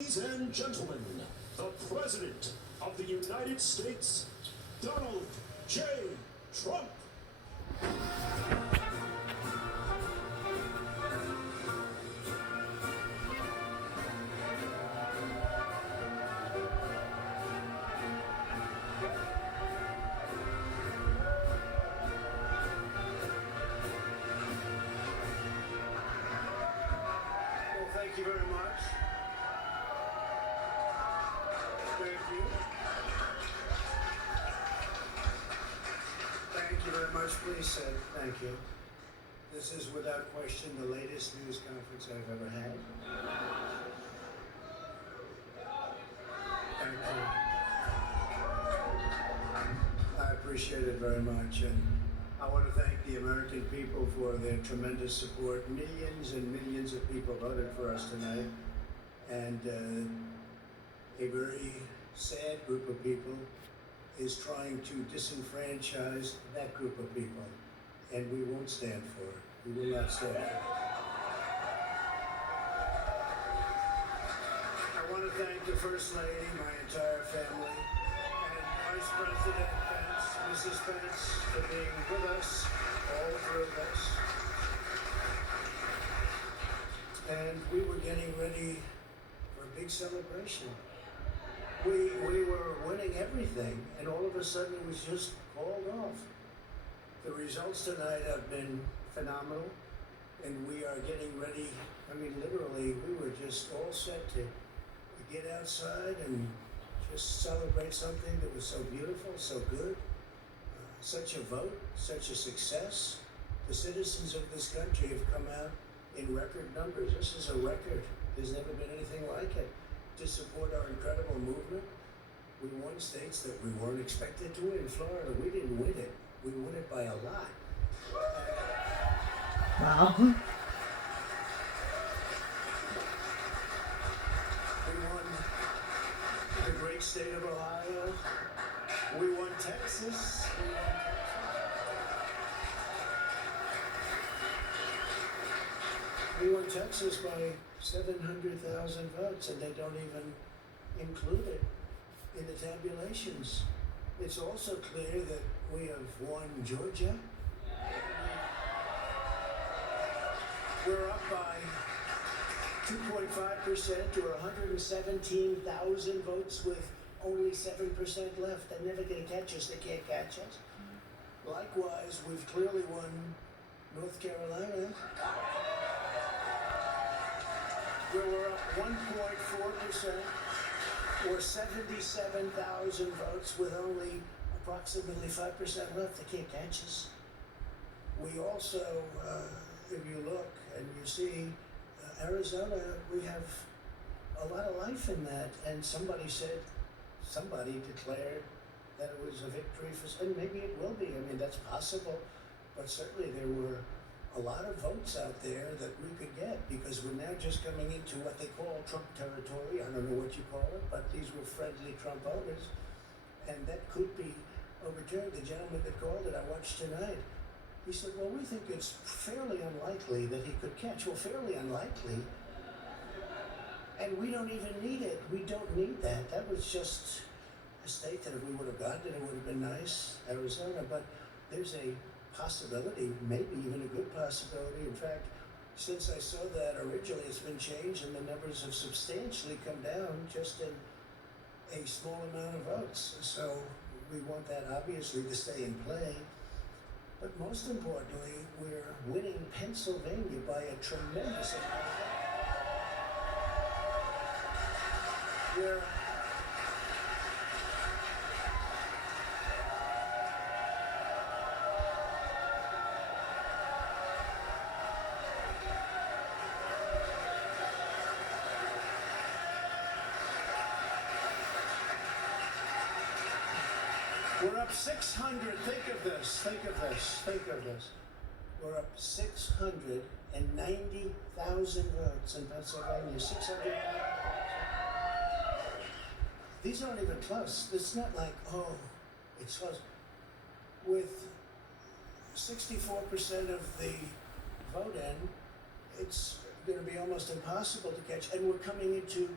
Ladies and gentlemen, the President of the United States, Donald J. Trump. Well, thank you very much. Thank you. Thank you very much. Please sit. Thank you. This is without question the latest news conference I've ever had. Thank you. I appreciate it very much, and I want to thank the American people for their tremendous support. Millions and millions of people voted for us tonight, and a very sad group of people is trying to disenfranchise that group of people, and we won't stand for it. We will not stand for it. I want to thank the First Lady, my entire family, and Vice President Pence, Mrs. Pence, for being with us, all through this. And we were getting ready for a big celebration. We were winning everything, and all of a sudden it was just called off. The results tonight have been phenomenal, and we are getting ready. I mean, literally, we were just all set to get outside and just celebrate something that was so beautiful, so good. Such a vote, such a success. The citizens of this country have come out in record numbers. This is a record. There's never been anything like it. To support our incredible movement. We won states that we weren't expected to win. Florida, we didn't win it. We won it by a lot. Wow. We won the great state of Ohio. We won Texas. We won Texas by 700,000 votes, and they don't even include it in the tabulations. It's also clear that we have won Georgia. We're up by 2.5% or 117,000 votes with only 7% left. They're never going to catch us. They can't catch us. Likewise, we've clearly won North Carolina, where we're up 1.4% or 77,000 votes with only approximately 5% left. They can't catch us. We also, if you look and you see Arizona, we have a lot of life in that. And somebody declared that it was a victory for, and maybe it will be. I mean, that's possible. But certainly there were a lot of votes out there that we could get, because we're now just coming into what they call Trump territory. I don't know what you call it, but these were friendly Trump voters, and that could be overturned. The gentleman that called it, I watched tonight, he said, well, we think it's fairly unlikely that he could catch. Well, fairly unlikely, and we don't even need it. We don't need that. That was just a state that if we would have gotten it, it would have been nice, Arizona, but there's a possibility, maybe even a good possibility. In fact, since I saw that originally, it's been changed and the numbers have substantially come down just in a small amount of votes. So we want that obviously to stay in play. But most importantly, we're winning Pennsylvania by a tremendous amount. We're up 600, think of this. We're up 690,000 votes in Pennsylvania, 600. These aren't even close. It's not like, oh, it's close. With 64% of the vote in, it's going to be almost impossible to catch. And we're coming into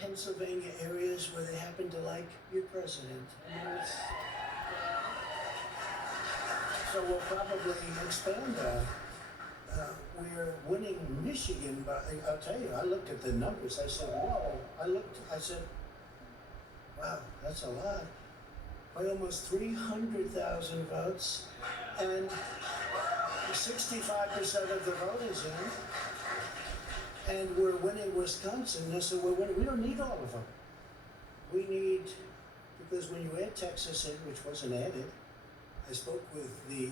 Pennsylvania areas where they happen to like your president. I mean, so we'll probably expand that. We're winning Michigan, but I'll tell you, I looked at the numbers. I said, whoa. I said, wow, that's a lot. By almost 300,000 votes, and 65% of the vote is in. And we're winning Wisconsin. I said, we're winning. We don't need all of them. We need, because when you add Texas in, which wasn't added, I spoke with the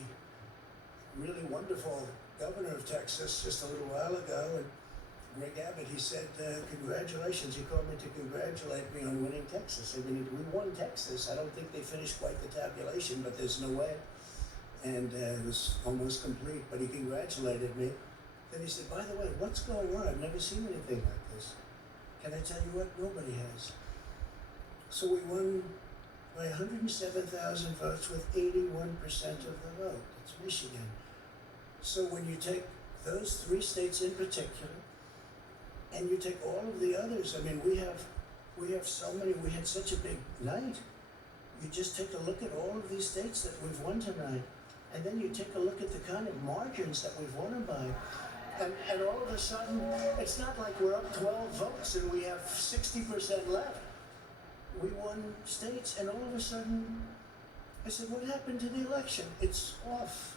really wonderful governor of Texas just a little while ago, and Greg Abbott, he said, congratulations. He called me to congratulate me on winning Texas. I mean, we won Texas. I don't think they finished quite the tabulation, but there's no way. And it was almost complete, but he congratulated me. Then he said, by the way, what's going on? I've never seen anything like this. Can I tell you what? Nobody has. So we won by 107,000 votes with 81% of the vote. That's Michigan. So when you take those three states in particular, and you take all of the others, I mean, we have so many, we had such a big night. You just take a look at all of these states that we've won tonight, and then you take a look at the kind of margins that we've won them by. And all of a sudden, it's not like we're up 12 votes and we have 60% left. We won states, and all of a sudden, I said, what happened to the election? It's off.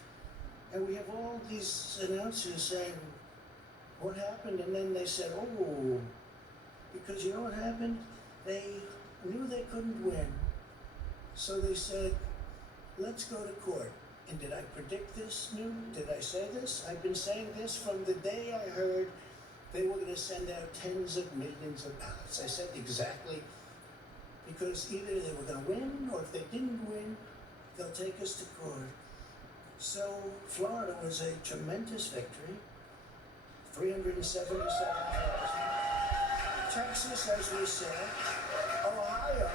And we have all these announcers saying, what happened? And then they said, oh, because you know what happened? They knew they couldn't win. So they said, let's go to court. And did I predict this, Newt? Did I say this? I've been saying this from the day I heard they were going to send out tens of millions of ballots. I said exactly, because either they were going to win, or if they didn't win, they'll take us to court. So Florida was a tremendous victory, 377,000. Texas, as we said. Ohio,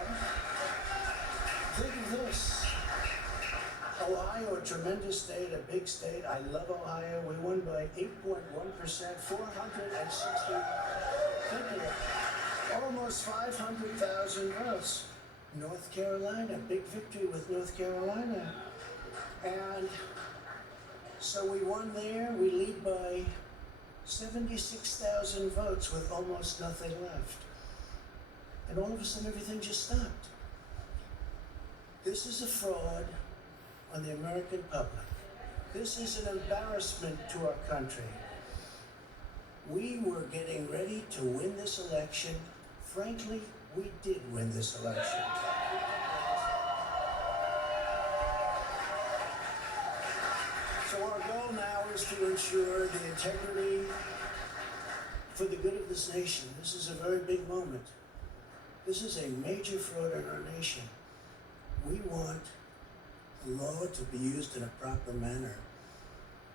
think of this. Ohio, a tremendous state, a big state. I love Ohio. We won by 8.1%, 460. Think of it. Almost 500,000 votes. North Carolina, big victory with North Carolina. And so we won there. We lead by 76,000 votes with almost nothing left. And all of a sudden, everything just stopped. This is a fraud on the American public. This is an embarrassment to our country. We were getting ready to win this election. Frankly, we did win this election. So our goal now is to ensure the integrity for the good of this nation. This is a very big moment. This is a major fraud in our nation. We want the law to be used in a proper manner.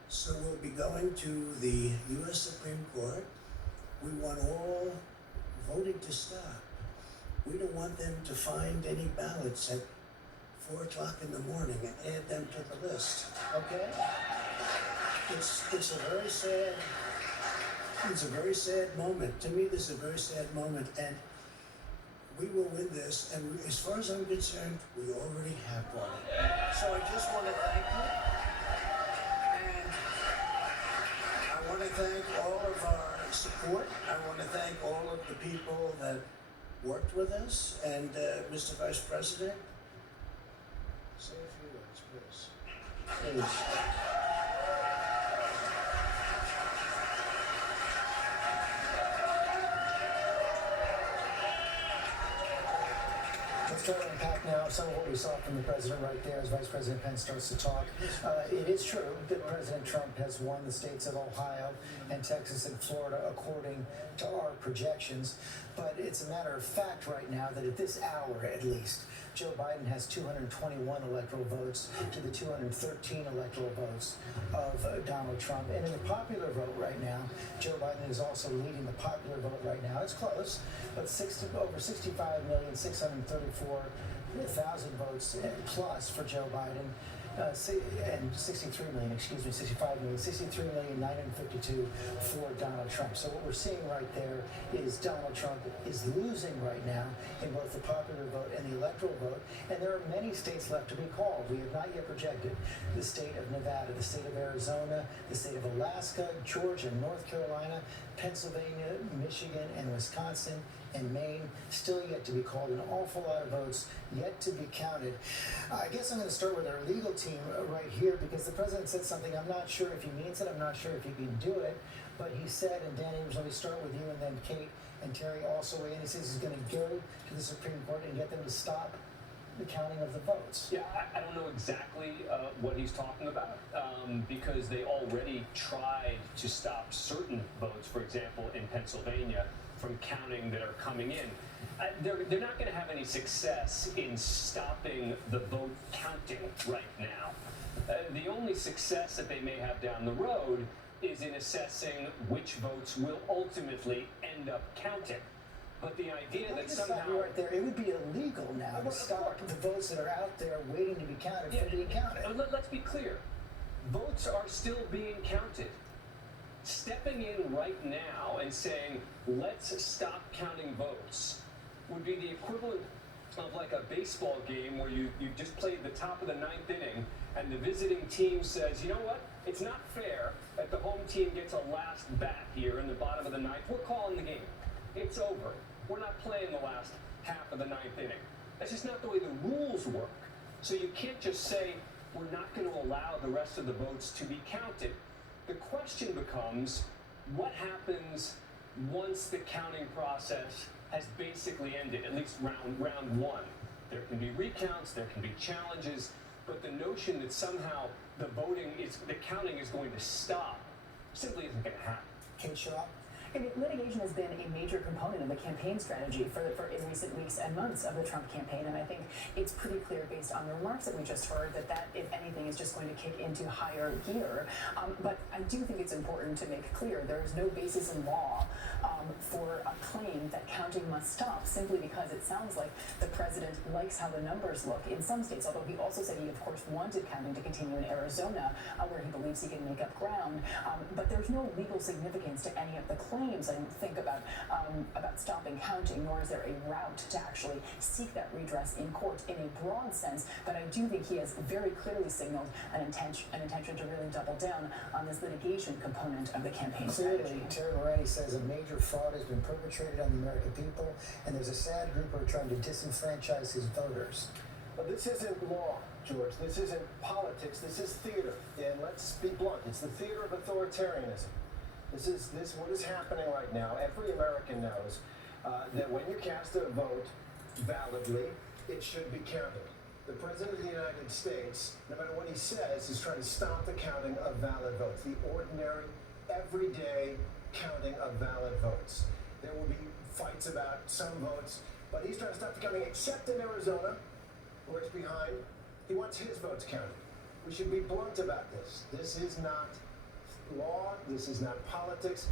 So we'll be going to the U.S. Supreme Court. We want all voting to stop. We don't want them to find any ballots at 4 o'clock in the morning and add them to the list, okay? It's a very sad moment. To me, this is a very sad moment, and we will win this, and as far as I'm concerned, we already have won it. So I just want to thank you, and I want to thank all of our support. I want to thank all of the people that worked with us, and Mr. Vice President, say a few words, please. Please. Let's try to unpack now some of what we saw from the president right there as Vice President Pence starts to talk. It is true that President Trump has won the states of Ohio and Texas and Florida according to our projections, but it's a matter of fact right now that at this hour at least, Joe Biden has 221 electoral votes to the 213 electoral votes of Donald Trump. And in the popular vote right now, Joe Biden is also leading the popular vote right now. It's close, but over 65,634,000 votes plus for Joe Biden. and 63 million, 65 million, 63,952,000 for Donald Trump. So what we're seeing right there is Donald Trump is losing right now in both the popular vote and the electoral vote, and there are many states left to be called. We have not yet projected the state of Nevada, the state of Arizona, the state of Alaska, Georgia, North Carolina, Pennsylvania, Michigan, and Wisconsin, and Maine still yet to be called. An awful lot of votes yet to be counted. I guess I'm going to start with our legal team right here, because the president said something. I'm not sure if he means it. I'm not sure if he can do it. But he said, and Danny, let me start with you, and then Kate and Terry also weigh in. He says he's going to go to the Supreme Court and get them to stop the counting of the votes. Yeah, I don't know exactly what he's talking about, because they already tried to stop certain votes, for example, in Pennsylvania, from counting that are coming in. They're not going to have any success in stopping the vote counting right now. The only success that they may have down the road is in assessing which votes will ultimately end up counting. But the idea that somehow right there, it would be illegal now to stop the votes that are out there waiting to be counted from being counted. Let's be clear. Votes are still being counted. Stepping in right now and saying, let's stop counting votes, would be the equivalent of like a baseball game where you just played the top of the ninth inning and the visiting team says, you know what, it's not fair that the home team gets a last bat here in the bottom of the ninth. We're calling the game. It's over. We're not playing the last half of the ninth inning. That's just not the way the rules work. So you can't just say, we're not going to allow the rest of the votes to be counted. The question becomes, what happens once the counting process has basically ended, at least round one? There can be recounts, there can be challenges, but the notion that somehow the counting is going to stop simply isn't going to happen. Kate Shaw? I mean, litigation has been a major component of the campaign strategy for in recent weeks and months of the Trump campaign, and I think it's pretty clear based on the remarks that we just heard that if anything, is just going to kick into higher gear. But I do think it's important to make clear there is no basis in law for a claim that counting must stop simply because it sounds like the president likes how the numbers look in some states, although he also said he, of course, wanted counting to continue in Arizona, where he believes he can make up ground. But there's no legal significance to any of the claims, I don't think, about stopping counting, nor is there a route to actually seek that redress in court in a broad sense. But I do think he has very clearly signaled an intention to really double down on this litigation component of the campaign strategy. Clearly, Terry Moretti says a major fraud has been perpetrated on the American people, and there's a sad group who are trying to disenfranchise his voters. But this isn't law, George. This isn't politics. This is theater. And let's be blunt. It's the theater of authoritarianism. What is happening right now. Every American knows that when you cast a vote validly, it should be counted. The President of the United States, no matter what he says, is trying to stop the counting of valid votes. The ordinary, everyday counting of valid votes. There will be fights about some votes, but he's trying to stop the counting, except in Arizona, where it's behind. He wants his votes counted. We should be blunt about this. This is not law. This is not politics.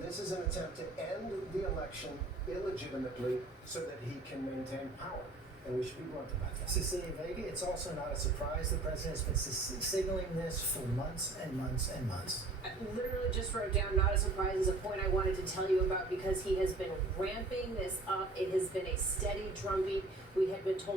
This is an attempt to end the election illegitimately so that he can maintain power. And we should be blunt about that. Cecilia Vega, it's also not a surprise. The president has been signaling this for months and months and months. I literally just wrote down, not a surprise, is a point I wanted to tell you about because he has been ramping this up. It has been a steady drumbeat. We had been told